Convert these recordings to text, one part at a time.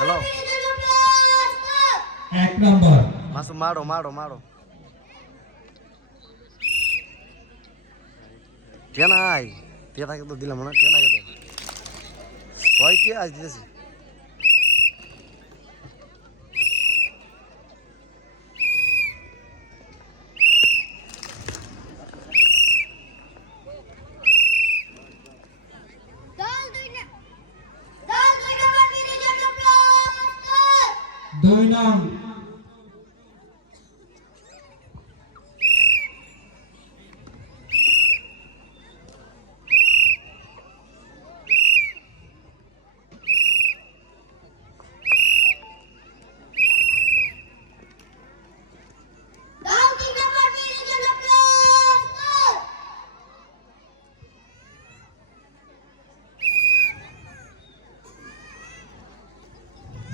Hello এক নম্বর মাসুম মারো মারো মারো টিয়া নাই টিয়া থাকে তো দিলাম না টিয়া নাই তো ছয় টিয়া আজ দিতেছি দুই নং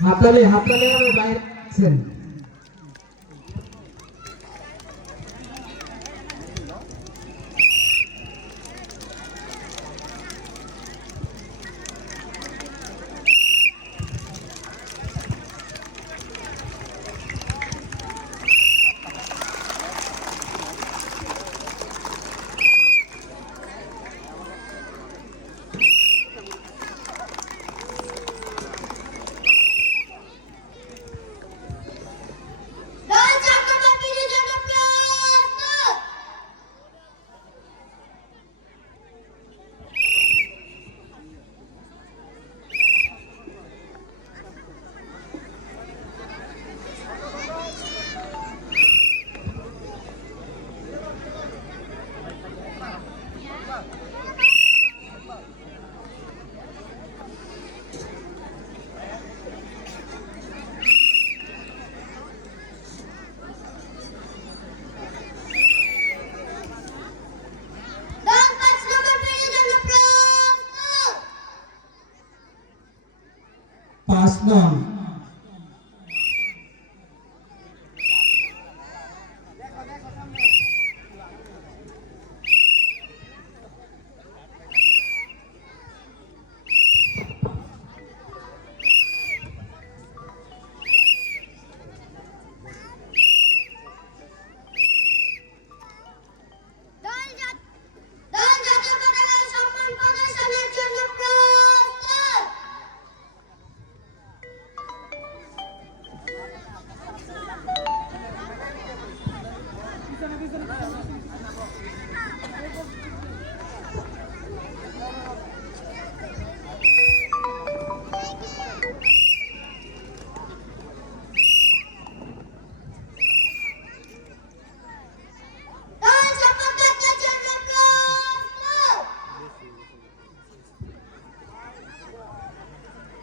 হাততালি হাততালি হবে বাইরে আছেন। পাঁচ নং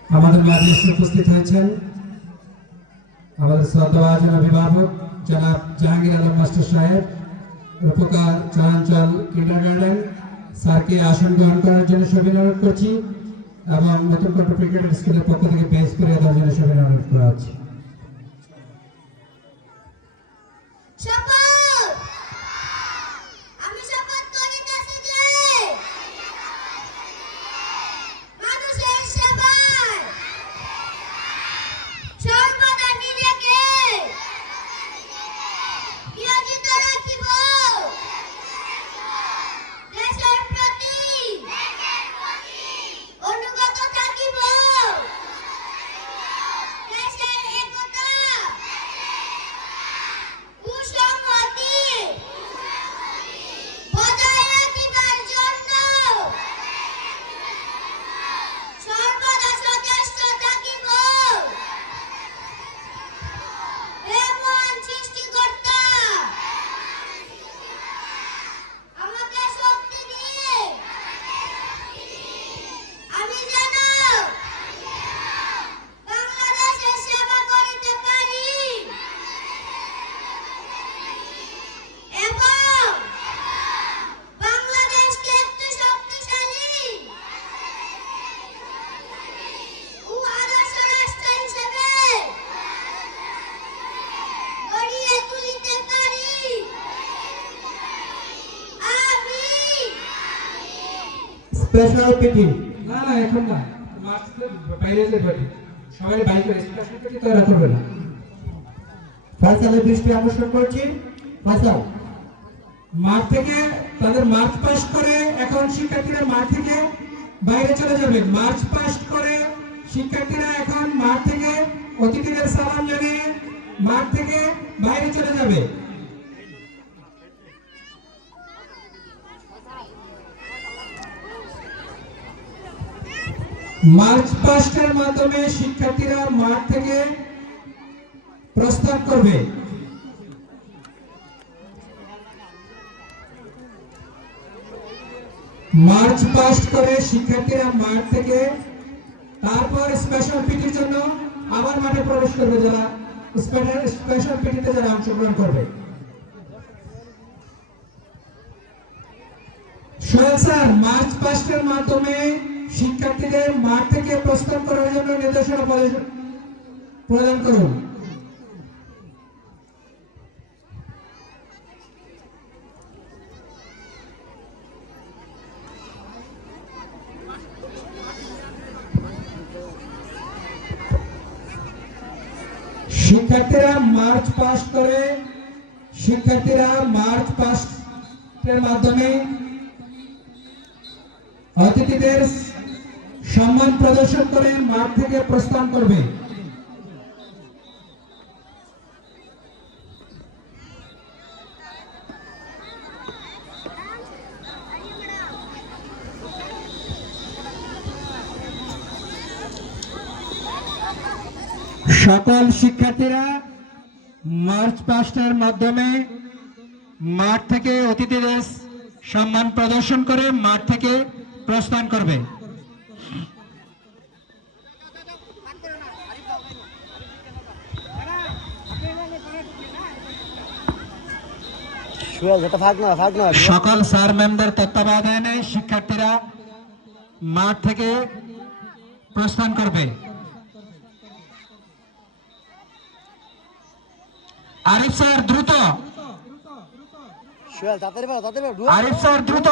আমাদের মাঝে উপস্থিত হয়েছেন আমাদের শ্রদ্ধাভাজন অভিভাবক জনাব জাহাঙ্গীর আলম মাস্টার সাহেব, রূপকার চরাঞ্চল কিন্ডারগার্টেন স্যারকে আসন গ্রহণ করার জন্য সবিনয় অনুরোধ করছি এবং নতুন কণ্ঠ ক্রিকেট স্কুলের পক্ষ থেকে বেঞ্চ করে দেওয়ার জন্য সবিনয় অনুরোধ করা হচ্ছে। স্পেশাল পিটি না না এখন না মাস্টার বাইরে যে ঘটে সবাই বাইক করে স্পেশাল পেটি তৈরি করবে না। ফয়সালের দৃষ্টি আকর্ষণ করছি। ফয়সাল মাঠ থেকে তাদের মার্চ পাস্ট করে এখন শিক্ষার্থীরা মাঠ থেকে বাইরে চলে যাবে। মার্চ পাস্ট করে শিক্ষার্থীরা এখন মাঠ থেকে অতিথিদের সালাম জানিয়ে মাঠ থেকে বাইরে চলে যাবে। মার্চ পাস্টের মাধ্যমে শিক্ষার্থীরা মাঠ থেকে প্রস্থান করবে। মার্চ পাস্ট করে শিক্ষার্থীরা মাঠ থেকে তারপর স্পেশাল পিটির জন্য আবার মাঠে প্রবেশ করবে, যারা স্পেশাল পিটিতে যারা অংশগ্রহণ করবে। সোহেল স্যার, মার্চ পাস্টের মাধ্যমে শিক্ষার্থীদের মাঠ থেকে প্রস্থান করার জন্য নির্দেশনা প্রদান করুন। শিক্ষার্থীরা মার্চ পাস্টের মাধ্যমে অতিথিদের সম্মান প্রদর্শন করে মাঠ থেকে প্রস্থান করবে। সকল শিক্ষার্থীরা মার্চ পাস্টের মাধ্যমে মাঠ থেকে অতিথিদের সম্মান প্রদর্শন করে মাঠ থেকে প্রস্থান করবে। সকল স্যার ম্যামদের তত্ত্বাবধানে শিক্ষার্থীরা মাঠ থেকে প্রস্থান করবে। আরিফ স্যার দ্রুত, আরিফ স্যার দ্রুত।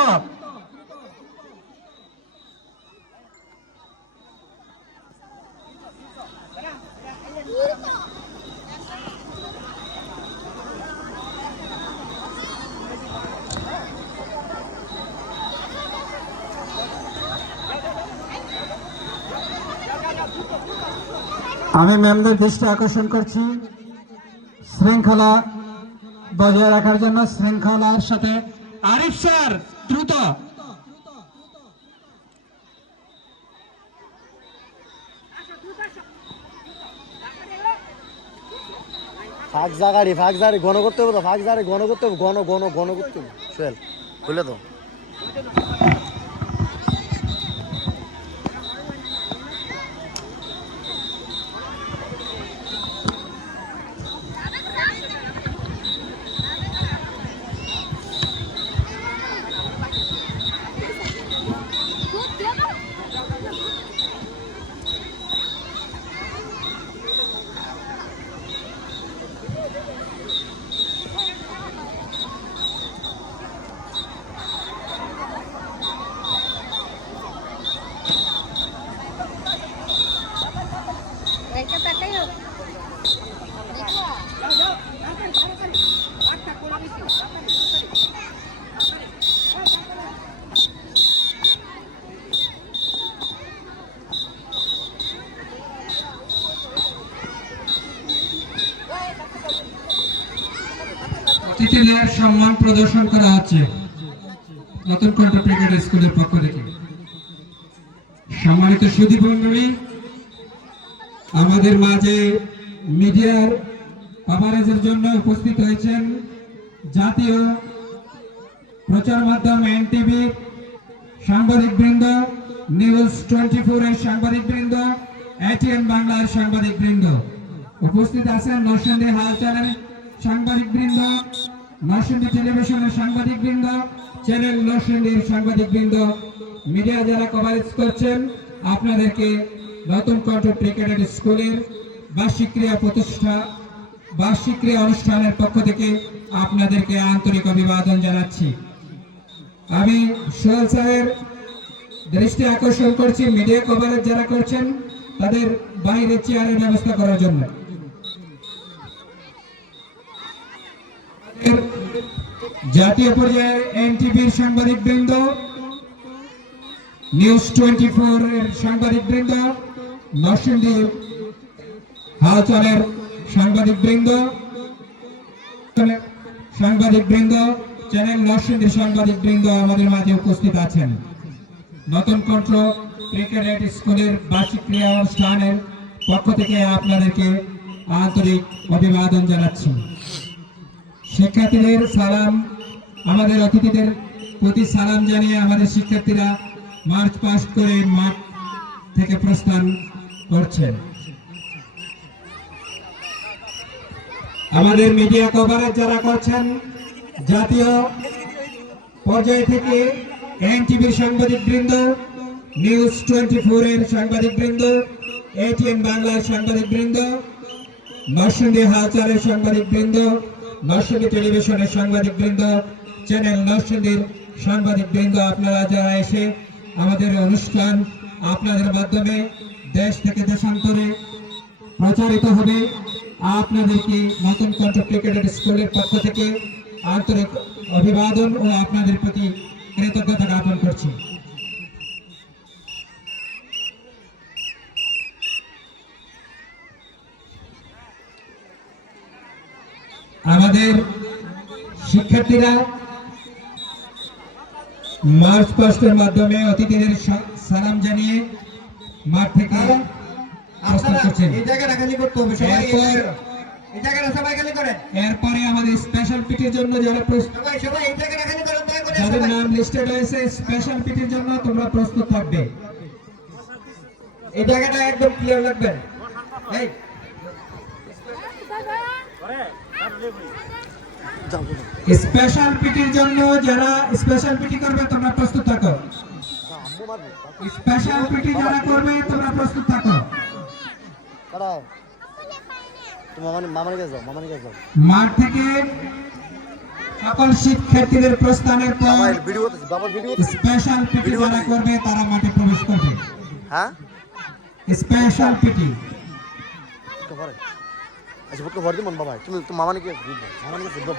আমি ম্যামদের দৃষ্টি আকর্ষণ করছি শৃঙ্খলা বজায় রাখার জন্য। শৃঙ্খলার সাথে আরিফ স্যার দ্রুত। ফাঁক জাগাড়ি ঘন করতে হবে তো, ঘন করতে হবে, ঘন করতে হবে। সোহেল খুলে তো। অতিথিদের সম্মান প্রদর্শন করা হচ্ছে নতুন কণ্ঠ ক্রিকেট স্কুলের পক্ষ থেকে। সম্মানিত সুধী মণ্ডলী, আমাদের মাঝে মিডিয়ার কভারেজের জন্য উপস্থিত হয়েছেন জাতীয় প্রচার মাধ্যম এনটিভি সাংবাদিকবৃন্দ, নিউজ 24 এর সাংবাদিকবৃন্দ, এটিএন বাংলার সাংবাদিকবৃন্দ। উপস্থিত আছেন নরসিংদী হাল চ্যানেল সাংবাদিকবৃন্দ, নরসিংদী টেলিভিশনের সাংবাদিকবৃন্দ, চ্যানেল নরসিংদীর সাংবাদিকবৃন্দ, মিডিয়া যারা কভারেজ করছেন, আপনাদেরকে নতুন কণ্ঠ ক্রিকেট স্কুলের বার্ষিক ক্রিয়া অনুষ্ঠানের পক্ষ থেকে আপনাদেরকে আন্তরিক অভিবাদন জানাচ্ছি। আমি সোহেল স্যারের দৃষ্টি আকর্ষণ করছি, মিডিয়া কভারেজ যারা করছেন তাদের বাইরে চেয়ারের ব্যবস্থা করার জন্য। জাতীয় পর্যায়ে এনটিভির সাংবাদিক বৃন্দ, নিউজ 24 এর সাংবাদিক বৃন্দ, নরসিংদী হালচলের সাংবাদিক বৃন্দ, চ্যানেল নরসিংদীর সাংবাদিক বৃন্দ আমাদের মাঝে উপস্থিত আছেন। নতুন কণ্ঠ ক্রিকেট স্কুলের বার্ষিক ক্রীড়া অনুষ্ঠানের পক্ষ থেকে আপনাদেরকে আন্তরিক অভিবাদন জানাচ্ছি। শিক্ষার্থীদের সালাম, আমাদের অতিথিদের প্রতি সালাম জানিয়ে আমাদের শিক্ষার্থীরা মার্চ পাস্ট করে মাঠ থেকে প্রস্থান করছেন। আমাদের মিডিয়া কভারেজ যারা করছেন, জাতীয় পর্যায় থেকে এনটিভির সাংবাদিক বৃন্দ, নিউজ 24 এর সাংবাদিক বৃন্দ, এটিএন বাংলার সাংবাদিক বৃন্দ, নরসিংদী হালচালের সাংবাদিক বৃন্দ, নরসিংদী টেলিভিশনের সাংবাদিক বৃন্দ, চ্যানেল নরসিংদীর সাংবাদিক বৃন্দ, আপনারা যারা এসে আমাদের অনুষ্ঠান আপনাদের মাধ্যমে দেশ থেকে দেশান্তরে প্রচারিত হবে, আপনাদেরকে নতুন কণ্ঠ ক্রিকেট স্কুলের পক্ষ থেকে আন্তরিক অভিবাদন ও আপনাদের প্রতি কৃতজ্ঞতা জ্ঞাপন করছি। আমাদের শিক্ষার্থীরা মার্চ পাস্টের মাধ্যমে অতিথিদের সালাম জানিয়ে মাঠ থেকে প্রস্থান করছেন। এরপরে আমাদের স্পেশাল পিটির জন্য যারা যাদের নাম লিস্টেড হয়েছে, স্পেশাল পিটির জন্য তোমরা প্রস্তুত থাকবে। এই জায়গাটা একদম ক্লিয়ার রাখবেন। স্পেশাল পিটির জন্য যারা স্পেশাল পিটি করবে তোমরা প্রস্তুত থাকো। স্পেশাল পিটি যারা করবে তোমরা প্রস্তুত থাকো। মাঠ থেকে সকল শিক্ষার্থীদের প্রস্থানের পর স্পেশাল পিটি যারা করবে তারা মাঠে প্রবেশ করবে। স্পেশাল পিটি আচ্ছা বুটকে ভর দিমন বাবা, তুমি তো মামানিকে মামানিকে দেবো।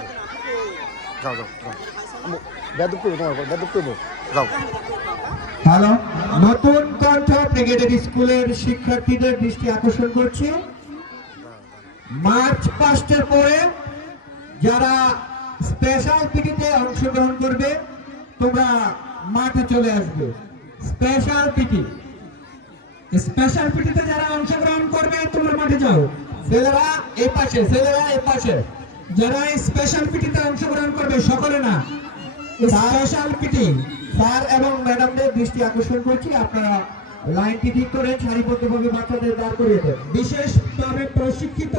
যাও যাও যাও, বেদুপ করবো তোমার, বেদুপ করবো, যাও। হ্যালো, নতুন কণ্ঠ ক্রিকেট স্কুলের শিক্ষার্থীদের দৃষ্টি আকর্ষণ করছি, মার্চ পাস্টের পরে যারা স্পেশাল পিটিতে অংশগ্রহণ করবে তোমরা মাঠে চলে আসবে। স্পেশাল পিটি, স্পেশাল পিটিতে যারা অংশগ্রহণ করবে তোমরা মাঠে যাও। ছেলেরা এই পাশে, ছেলেরা এই পাশে। যারা স্পেশাল পিটিতে অংশগ্রহণ করবে সকলে না, স্পেশাল পিটি। স্যার এবং ম্যাডামদের দৃষ্টি আকর্ষণ করছি, আপনারা লাইনটি ঠিক করে সারিবদ্ধভাবে বাচ্চাদের দাঁড় করিয়ে দেন। বিশেষভাবে প্রশিক্ষিত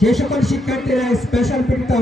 যে সকল শিক্ষার্থীরা স্পেশাল পিটিতে